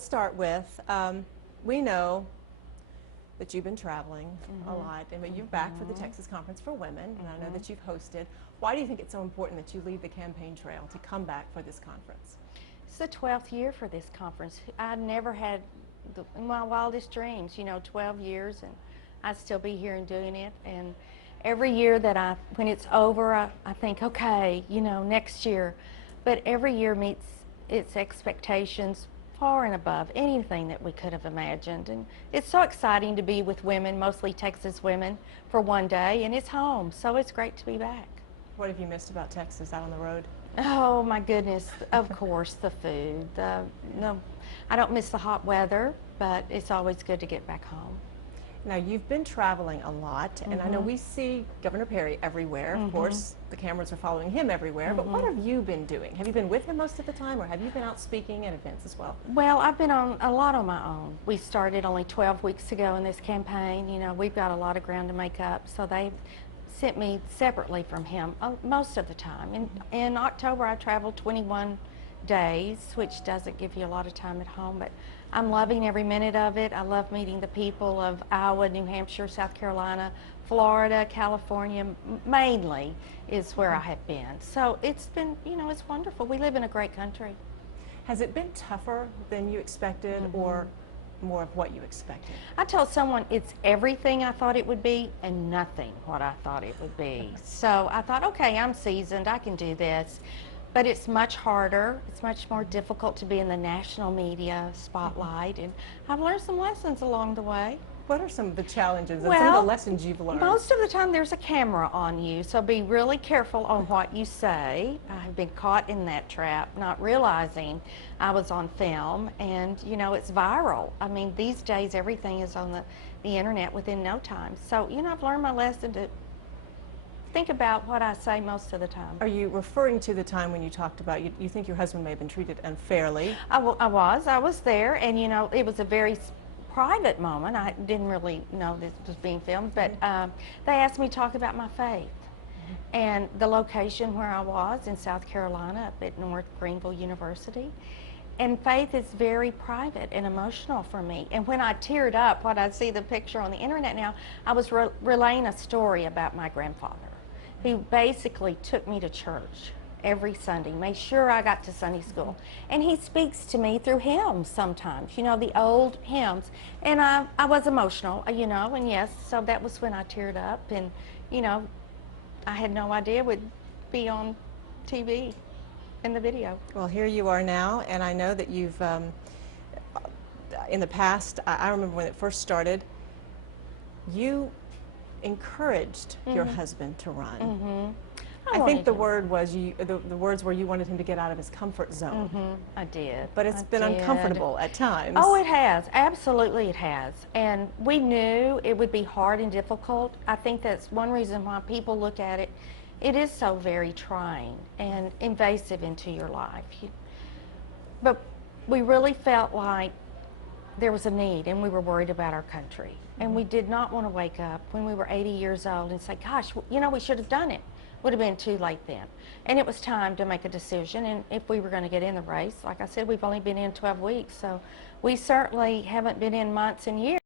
let's start with, we know that you've been traveling a lot, and you're back for the Texas Conference for Women, and I know that you've hosted. Why do you think it's so important that you leave the campaign trail to come back for this conference? It's the 12th year for this conference. I never had in my wildest dreams, 12 years, and I'd still be here and doing it. And every year that when it's over, I think, okay, next year. But every year meets its expectations far and above anything that we could have imagined. And it's so exciting to be with women, mostly Texas women, for one day, and it's home, so it's great to be back. What have you missed about Texas out on the road? Oh my goodness, of course, the food. No, I don't miss the hot weather, but it's always good to get back home. Now, you've been traveling a lot, and I know we see Governor Perry everywhere. Of course, the cameras are following him everywhere, but what have you been doing? Have you been with him most of the time, or have you been out speaking at events as well? Well, I've been on a lot on my own. We started only 12 weeks ago in this campaign. We've got a lot of ground to make up, so they've sent me separately from him most of the time. In October, I traveled 21 days, which doesn't give you a lot of time at home, but I'm loving every minute of it. I love meeting the people of Iowa, New Hampshire, South Carolina, Florida, California, mainly is where I have been. So it's been, it's wonderful. We live in a great country. Has it been tougher than you expected, or more of what you expected? I told someone it's everything I thought it would be and nothing what I thought it would be. So I thought, okay, I'm seasoned, I can do this. But it's much harder, it's much more difficult to be in the national media spotlight, and I've learned some lessons along the way. What are some of the challenges and some of the lessons you've learned? Most of the time there's a camera on you, so be really careful on what you say. I've been caught in that trap, not realizing I was on film, and it's viral. I mean, these days everything is on the internet within no time. So, I've learned my lesson to think about what I say most of the time. Are you referring to the time when you talked about you think your husband may have been treated unfairly? I was there, and it was a very private moment. I didn't really know this was being filmed, but they asked me to talk about my faith and the location where I was in South Carolina up at North Greenville University. And faith is very private and emotional for me. And when I teared up, when I see the picture on the internet now, I was relaying a story about my grandfather. He basically took me to church every Sunday, made sure I got to Sunday school. And he speaks to me through hymns sometimes, the old hymns. And I was emotional, and yes, so that was when I teared up. And, I had no idea it would be on TV in the video. Well, here you are now, and I know that you've, in the past, I remember when it first started, you encouraged your husband to run. I think the word was the words were you wanted him to get out of his comfort zone. I did. But it's been uncomfortable at times. Oh, it has. Absolutely it has. And we knew it would be hard and difficult. I think that's one reason why people look at it. It is so very trying and invasive into your life. But we really felt like there was a need, and we were worried about our country. And we did not want to wake up when we were 80 years old and say, gosh, we should have done it. Would have been too late then. And it was time to make a decision, and if we were going to get in the race, like I said, we've only been in 12 weeks, so we certainly haven't been in months and years.